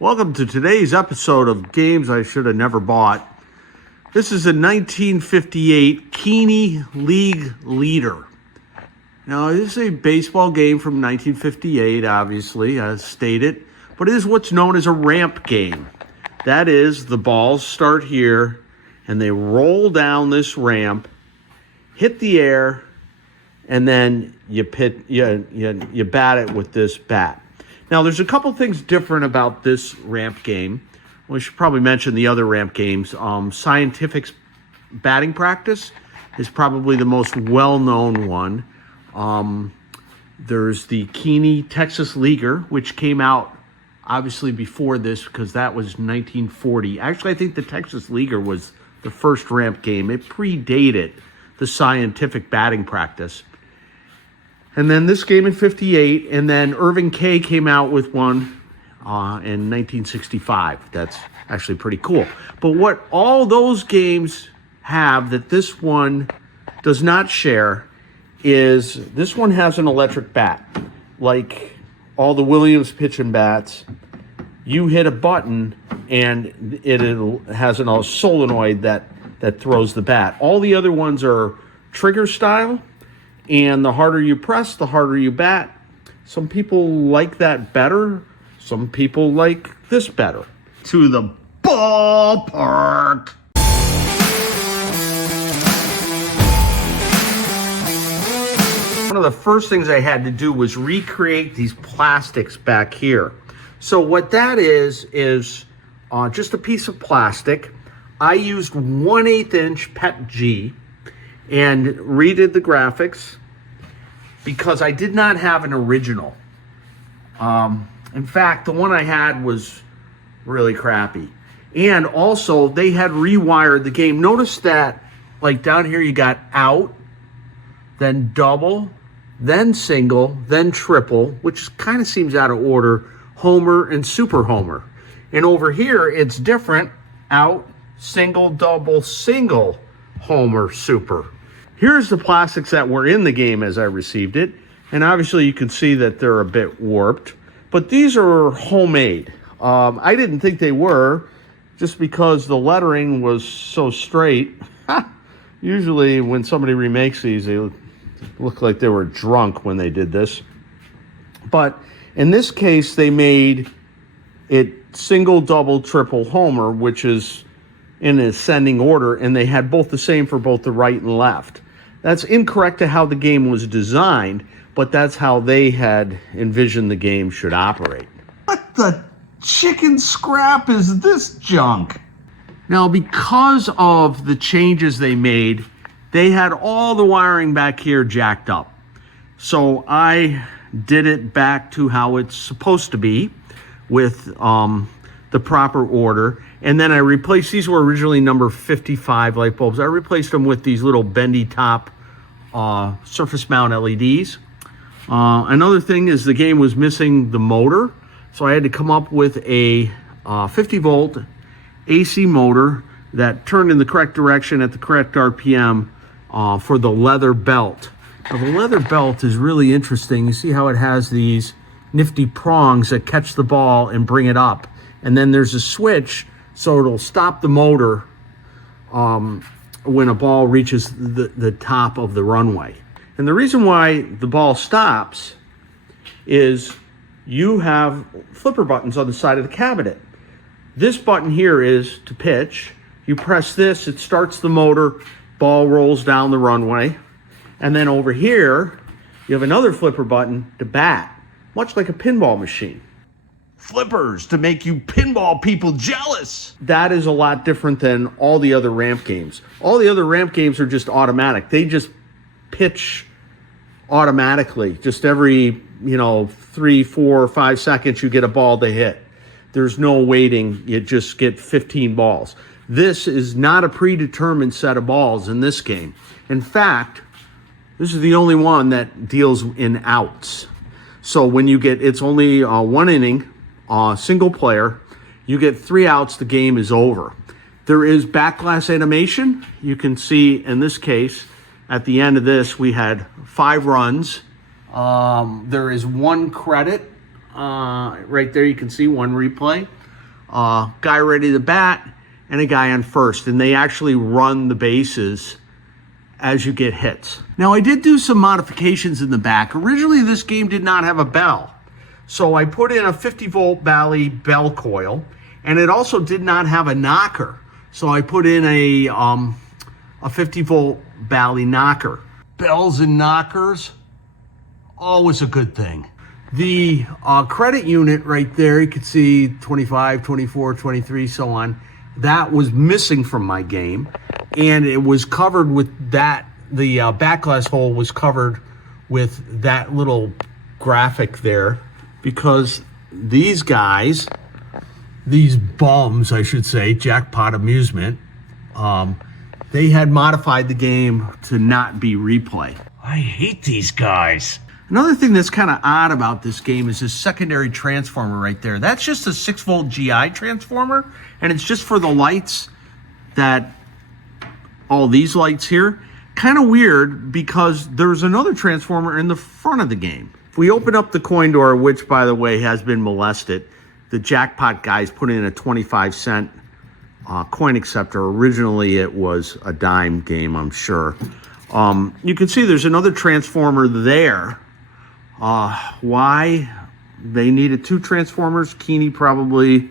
Welcome to today's episode of Games I Should Have Never Bought. This is a 1958 Keeney League Leader. Now, this is a baseball game from 1958, obviously, as stated, but it is what's known as a ramp game. That is, the balls start here, and they roll down this ramp, hit the air, and then you bat it with this bat. Now, there's a couple things different about this ramp game. We should probably mention the other ramp games. Scientific's batting practice is probably the most well-known one. There's the Keeney Texas Leaguer, which came out obviously before this because that was 1940. Actually, I think the Texas Leaguer was the first ramp game. It predated the scientific batting practice. And then this game in 58, and then Irving Kaye came out with one in 1965. That's actually pretty cool. But what all those games have that this one does not share is this one has an electric bat. Like all the Williams pitching bats, you hit a button and it has a solenoid that throws the bat. All the other ones are trigger style. And the harder you press, the harder you bat. Some people like that better. Some people like this better. To the ballpark. One of the first things I had to do was recreate these plastics back here. So what that is just a piece of plastic. I used 1/8 inch PET G and redid the graphics because I did not have an original. In fact, the one I had was really crappy. And also, they had rewired the game. Notice that, like down here, you got out, then double, then single, then triple, which kind of seems out of order, homer and super homer. And over here, it's different, out, single, double, single, homer, super. Here's the plastics that were in the game as I received it. And obviously you can see that they're a bit warped. But these are homemade. I didn't think they were just because the lettering was so straight. Usually when somebody remakes these, they look like they were drunk when they did this. But in this case, they made it single, double, triple, homer, which is in ascending order. And they had both the same for both the right and left. That's incorrect to how the game was designed, but that's how they had envisioned the game should operate. What the chicken scrap is this junk? Now, because of the changes they made, they had all the wiring back here jacked up. So I did it back to how it's supposed to be with the proper order. And then I replaced, these were originally number 55 light bulbs. I replaced them with these little bendy top surface mount LEDs. Another thing is the game was missing the motor. So I had to come up with a 50 volt AC motor that turned in the correct direction at the correct RPM for the leather belt. Now the leather belt is really interesting. You see how it has these nifty prongs that catch the ball and bring it up. And then there's a switch so it'll stop the motor when a ball reaches the top of the runway. And the reason why the ball stops is you have flipper buttons on the side of the cabinet. This button here is to pitch. You press this, it starts the motor, ball rolls down the runway. And then over here, you have another flipper button to bat, much like a pinball machine. Flippers to make you pinball people jealous. That is a lot different than all the other ramp games. All the other ramp games are just automatic. They just pitch automatically. Just every, 3, 4, 5 seconds you get a ball to hit. There's no waiting. You just get 15 balls. This is not a predetermined set of balls in this game. In fact, this is the only one that deals in outs. So when you get, it's only 1 inning, single player, you get 3 outs, the game is over. There is backglass animation. You can see in this case, at the end of this, we had 5 runs. There is 1 credit. Right there you can see 1 replay. guy ready to bat, and a guy on first. And they actually run the bases as you get hits. Now, I did do some modifications in the back. Originally, this game did not have a bell. So I put in a 50-volt Bally bell coil, and it also did not have a knocker. So I put in a 50-volt Bally knocker. Bells and knockers, always a good thing. The credit unit right there, you can see 25, 24, 23, so on. That was missing from my game, and it was covered with that. The backglass hole was covered with that little graphic there, because these guys, these bums, I should say, Jackpot Amusement, they had modified the game to not be replay. I hate these guys. Another thing that's kind of odd about this game is this secondary transformer right there. That's just a 6-volt GI transformer, and it's just for the lights, that all these lights here. Kind of weird, because there's another transformer in the front of the game. If we open up the coin door, which, by the way, has been molested, the jackpot guys put in a 25-cent coin acceptor. Originally, it was a dime game, I'm sure. You can see there's another transformer there. Why they needed 2 transformers? Keeney probably,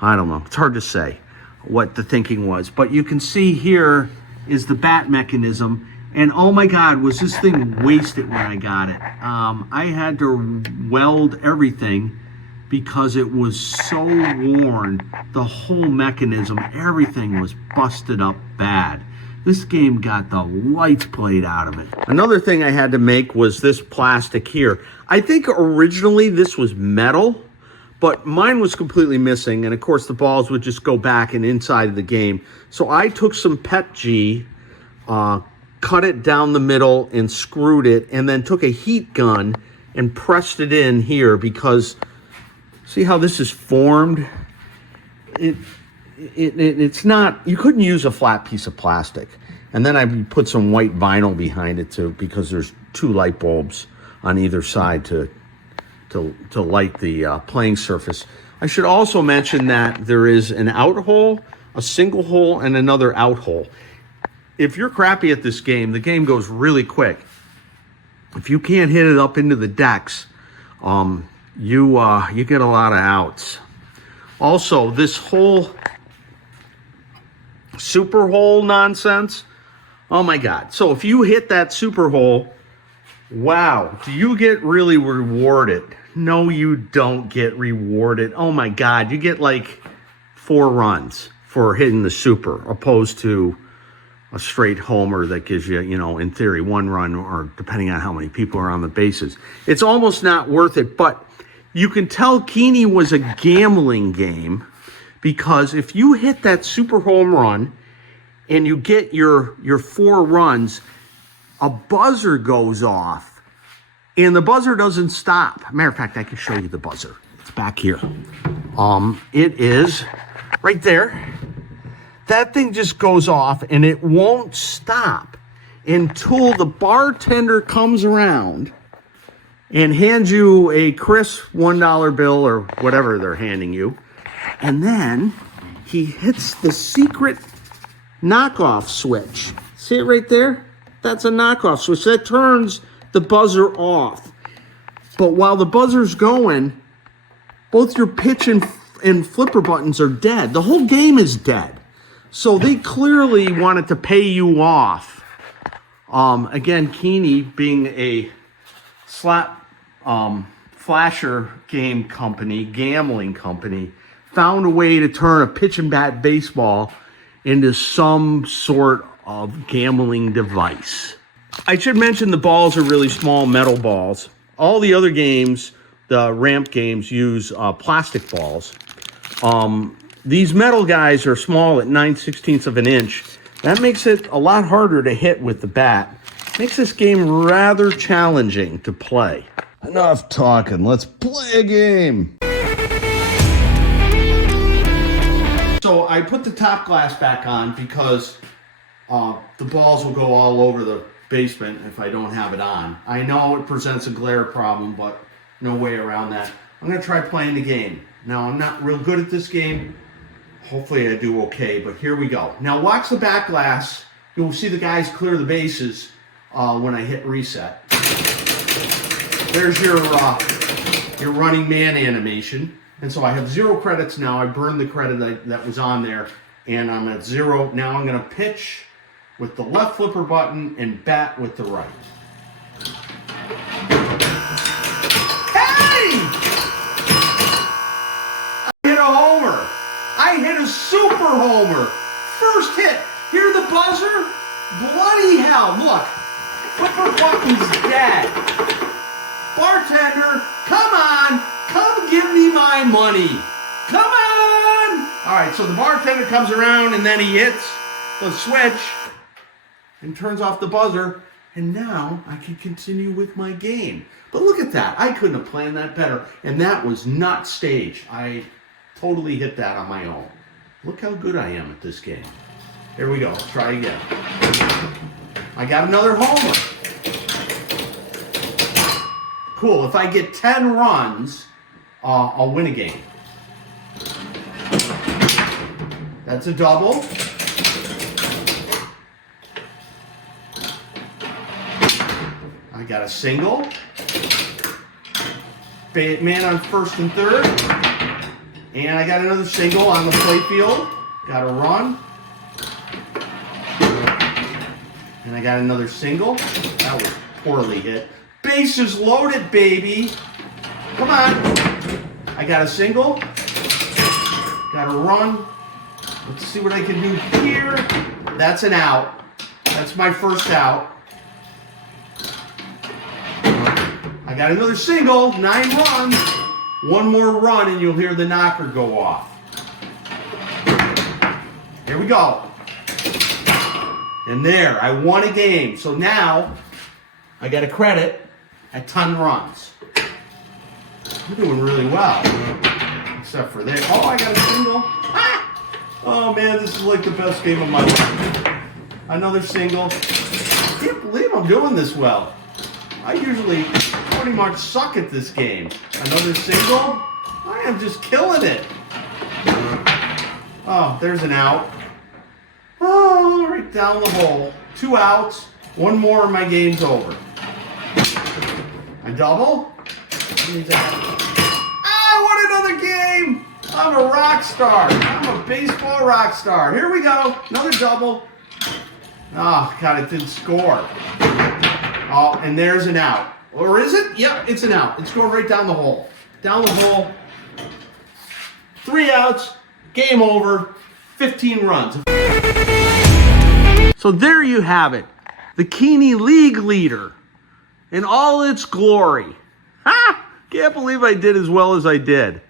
I don't know. It's hard to say what the thinking was. But you can see here is the bat mechanism. And oh my God, was this thing wasted when I got it. I had to weld everything because it was so worn. The whole mechanism, everything was busted up bad. This game got the lights played out of it. Another thing I had to make was this plastic here. I think originally this was metal, but mine was completely missing. And of course the balls would just go back and inside of the game. So I took some PET G, cut it down the middle and screwed it, and then took a heat gun and pressed it in here, because see how this is formed? It's not, you couldn't use a flat piece of plastic. And then I put some white vinyl behind it too, because there's 2 light bulbs on either side to light the playing surface. I should also mention that there is an out hole, a single hole, and another out hole. If you're crappy at this game, the game goes really quick. If you can't hit it up into the decks, you get a lot of outs. Also, this whole super hole nonsense, oh my God. So if you hit that super hole, wow, do you get really rewarded? No, you don't get rewarded. Oh my God, you get like 4 runs for hitting the super, opposed to a straight homer that gives you, in theory, 1 run, or depending on how many people are on the bases. It's almost not worth it, but you can tell Keeney was a gambling game, because if you hit that super home run and you get your 4 runs, a buzzer goes off, and the buzzer doesn't stop. Matter of fact, I can show you the buzzer. It's back here. It is right there. That thing just goes off, and it won't stop until the bartender comes around and hands you a crisp $1 bill or whatever they're handing you. And then he hits the secret knockoff switch. See it right there? That's a knockoff switch. That turns the buzzer off. But while the buzzer's going, both your pitch and flipper buttons are dead. The whole game is dead. So they clearly wanted to pay you off. Again, Keeney, being a slap flasher game company, gambling company, found a way to turn a pitch and bat baseball into some sort of gambling device. I should mention the balls are really small metal balls. All the other games, the ramp games, use plastic balls. These metal guys are small at 9/16 of an inch. That makes it a lot harder to hit with the bat. Makes this game rather challenging to play. Enough talking, let's play a game. So I put the top glass back on because the balls will go all over the basement if I don't have it on. I know it presents a glare problem, but no way around that. I'm going to try playing the game. Now, I'm not real good at this game. Hopefully I do okay, but here we go. Now, watch the back glass. You'll see the guys clear the bases when I hit reset. There's your running man animation. And so I have 0 credits now. I burned the credit that was on there, and I'm at 0. Now I'm going to pitch with the left flipper button and bat with the right. Hey! I hit a homer. I hit a super homer. First hit. Hear the buzzer? Bloody hell. Look. Flipper button's dead. Bartender, come on. Come give me my money. Come on. All right, so the bartender comes around and then he hits the switch and turns off the buzzer. And now I can continue with my game. But look at that. I couldn't have planned that better. And that was not staged. I totally hit that on my own. Look how good I am at this game. Here we go. Let's try again. I got another homer. Cool. If I get 10 runs, I'll win a game. That's a double. I got a single. Man on first and third. And I got another single on the playfield. Got a run. And I got another single. That was poorly hit. Bases loaded, baby. Come on. I got a single. Got a run. Let's see what I can do here. That's an out. That's my first out. I got another single, 9 runs. One more run and you'll hear the knocker go off. Here we go. And there, I won a game. So now, I got a credit at 10 runs. I'm doing really well. Except for there. Oh, I got a single. Ah! Oh man, this is like the best game of my life. Another single. I can't believe I'm doing this well. I usually pretty much suck at this game. Another single. I am just killing it. Oh, there's an out. Oh, right down the hole. 2 outs. 1 more and my game's over. I double. I won another game. I'm a rock star. I'm a baseball rock star. Here we go. Another double. Oh, God, it didn't score. Oh, and there's an out. Or is it? Yep, it's an out. It's going right down the hole. Down the hole. 3 outs. Game over. 15 runs. So there you have it. The Keeney League Leader in all its glory. Ha! Can't believe I did as well as I did.